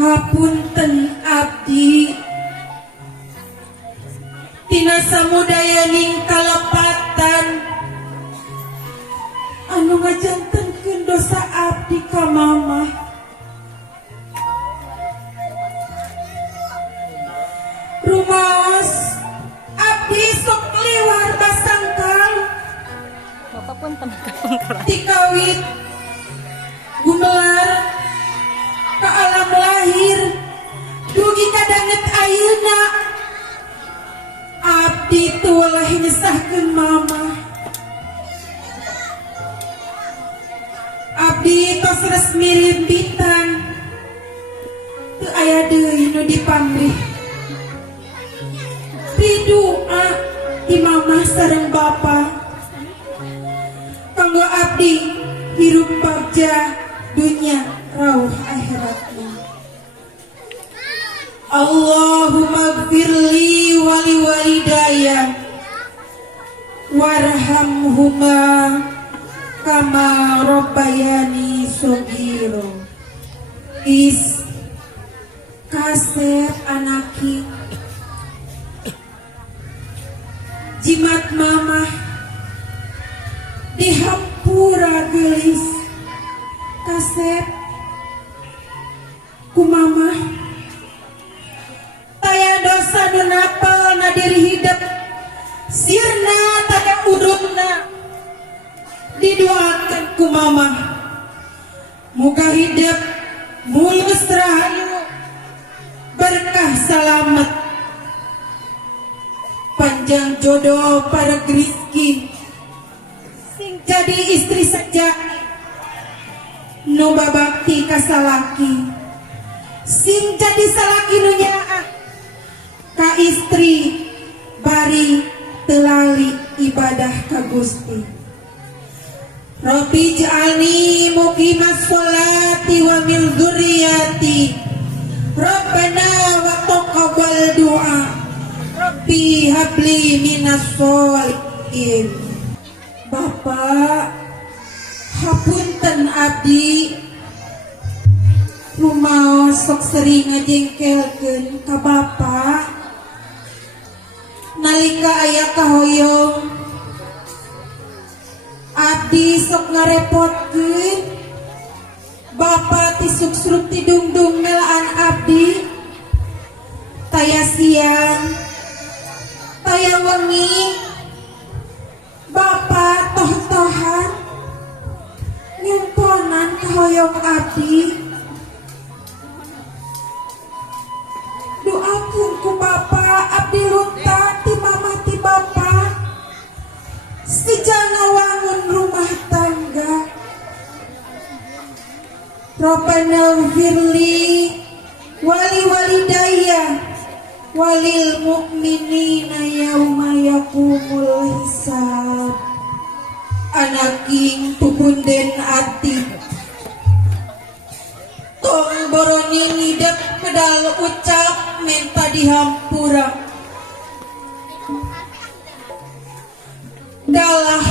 Hapunten abdi tina samudayaning kalepatan anu ngajantenkeun dosa abdi ka mamah. Rumaos abdi sok liwar basangkal Bapak pun teman-teman tikawit gumelar ka alam lahir dugi kadanget ayeuna abdi teu ulah nyesahkeun mamah. Abdi tos resmi limpitan teu aya deui nu dipamrih. Pidoa ti mamah sareng bapa kanggo abdi hirup bagja dunya rauh akhiratna. Allahumma gfirli wali walidayya warhamhuma kama rabbayani shogiro. Is kaset anaki jimat mamah dihampura gelis kaset ku mamah taya dosa nu napal na diri hidup sirna taya urutna didoakeun ku mamah muga hidup mulus rahayu berkah salamet panjang jodoh para rizki sing jadi istri sejati nu babakti ka salaki sing jadi salaki nu nyaah ka istri bari telali ibadah ka Gusti. Rabbi ja'alni muqimas sholati wa min dzurriyyati Rabbana wa taqabbal du'a Rabbi habli minas sholihin. Bapak hapunten abdi rumaos sok sering ngajengkelkeun ka bapa nalika aya kahoyong abdi sok ngarepotkeun bapa ti suksruk ti dungdung melaan abdi taya siang taya wengi bapa toh-tohan nyumponan kahoyong abdi. Doakeun ku bapa abdi lunta ti mama ti bapa sijana wangun rumah tangga. Rabbana firli wali walidayya walil mu'minina yauma yaqumul hisab. Anaking pupunden ati tong boroni nidep kedal ucap menta dihampura dalah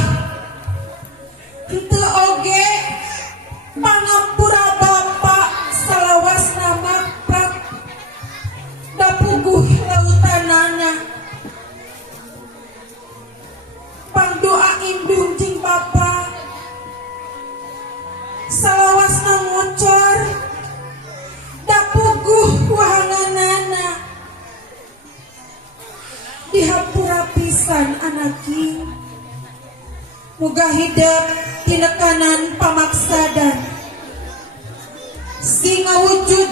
henteu oge pangampura bapa salawasna makpak da puguh lautanana pangdoa indung jeung bapa salawasna ngocor da puguh wahanganana dihampura pisan anaki muga hidup tinekanan pamaksadan sing ngawujud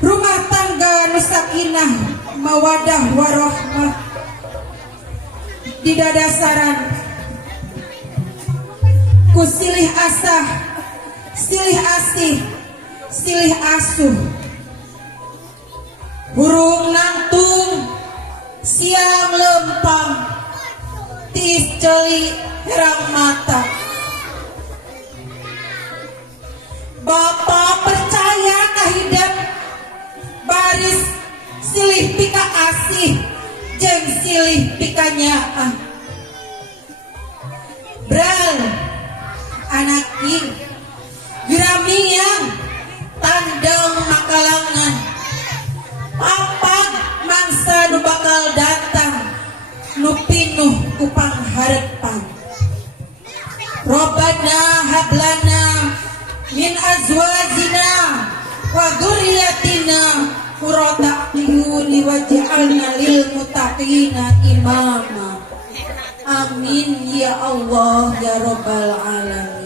rumah tangga nu sakinah mawadah warahmah di dadasaran ku silih asah silih asih silih asuh burung nangtung siang lempang tiis celi herang mata. Bapa percaya kahidap baris silih pika asih jeung silih pika nyaah. Bral anak king Giramiang tandang makala nu pinuh ku pangharapan. Rabbana hablana min azwajina wa dzurriyyatina qurrata a'yun waj'alna lil muttaqina imama. Amin ya Allah ya rabbal alamin.